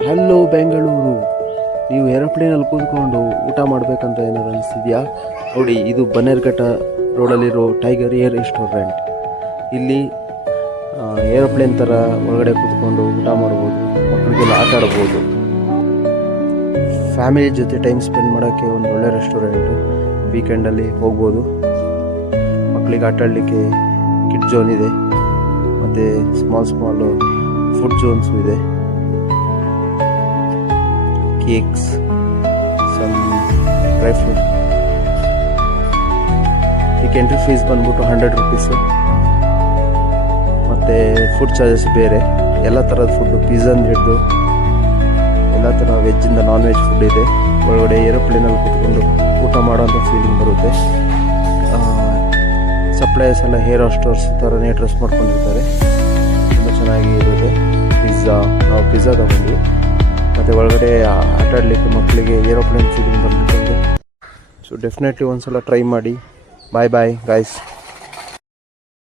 Hello Bengaluru, ನೀವು ಏರೋಪ್ಲೇನಲ್ಲಿ ಕೂತ್ಕೊಂಡು ಊಟ ಮಾಡಬೇಕಂತ ಏನಾದ್ರು ಅನಿಸಿದೆಯಾ? ನೋಡಿ, ಇದು ಬನ್ನೇರುಘಟ್ಟ ರೋಡಲ್ಲಿರೋ ಟೈಗರ್ ಏರ್ ರೆಸ್ಟೋರೆಂಟ್. ಇಲ್ಲಿ ಏರೋಪ್ಲೇನ್ ಥರ ಒಳಗಡೆ ಕೂತ್ಕೊಂಡು ಊಟ ಮಾಡ್ಬೋದು, ಮಕ್ಕಳಿಗೆಲ್ಲ ಆಟ ಆಡ್ಬೋದು. ಫ್ಯಾಮಿಲಿ ಜೊತೆ ಟೈಮ್ ಸ್ಪೆಂಡ್ ಮಾಡೋಕ್ಕೆ ಒಂದು ಒಳ್ಳೆ ರೆಸ್ಟೋರೆಂಟು. ವೀಕೆಂಡಲ್ಲಿ ಹೋಗ್ಬೋದು. ಮಕ್ಕಳಿಗೆ ಆಟ ಆಡಲಿಕ್ಕೆ ಕಿಡ್ ಝೋನ್ ಇದೆ, ಮತ್ತು ಸ್ಮಾಲ್ ಫುಡ್ ಝೋನ್ಸು ಇದೆ. Cakes, some dry fruit. ಈಗ ಎಂಟ್ರಿ ಫೀಸ್ ಬಂದ್ಬಿಟ್ಟು 100 ರೂಪೀಸು, ಮತ್ತು ಫುಡ್ ಚಾರ್ಜಸ್ ಬೇರೆ. ಎಲ್ಲ ಥರದ ಫುಡ್ಡು, ಪಿಜ್ಜಾಂದು ಹಿಡಿದು ಎಲ್ಲ ಥರ ವೆಜ್ಜಿಂದ ನಾನ್ ವೆಜ್ ಫುಡ್ ಇದೆ. ಒಳಗಡೆ ಏರೋಪ್ಲೇನಲ್ಲಿ ಕೂತ್ಕೊಂಡು ಊಟ ಮಾಡೋಂಥ ಫೀಲಿಂಗ್ ಬರುತ್ತೆ. ಸಪ್ಲೈಯರ್ಸ್ ಎಲ್ಲ ಹೇರ್ ಹಾಸ್ಟರ್ಸ್ ಥರನೇ ಡ್ರೆಸ್ ಮಾಡ್ಕೊಂಡಿರ್ತಾರೆ. ತುಂಬ ಚೆನ್ನಾಗಿ ಇರುತ್ತೆ. ನಾವು ಪಿಜ್ಜಾ ತಗೊಂಡ್ವಿ. ಮತ್ತು ಒಳಗಡೆ ಆಟ ಆಡಲಿಕ್ಕೆ ಮಕ್ಕಳಿಗೆ ಏರೋಪ್ಲೇನ್ ಫೀಲಿಂಗ್ ಬಂದ್ಬಿಟ್ಟು. ಸೊ ಡೆಫಿನೆಟ್ಲಿ ಒಂದು ಸಲ ಟ್ರೈ ಮಾಡಿ. Bye guys.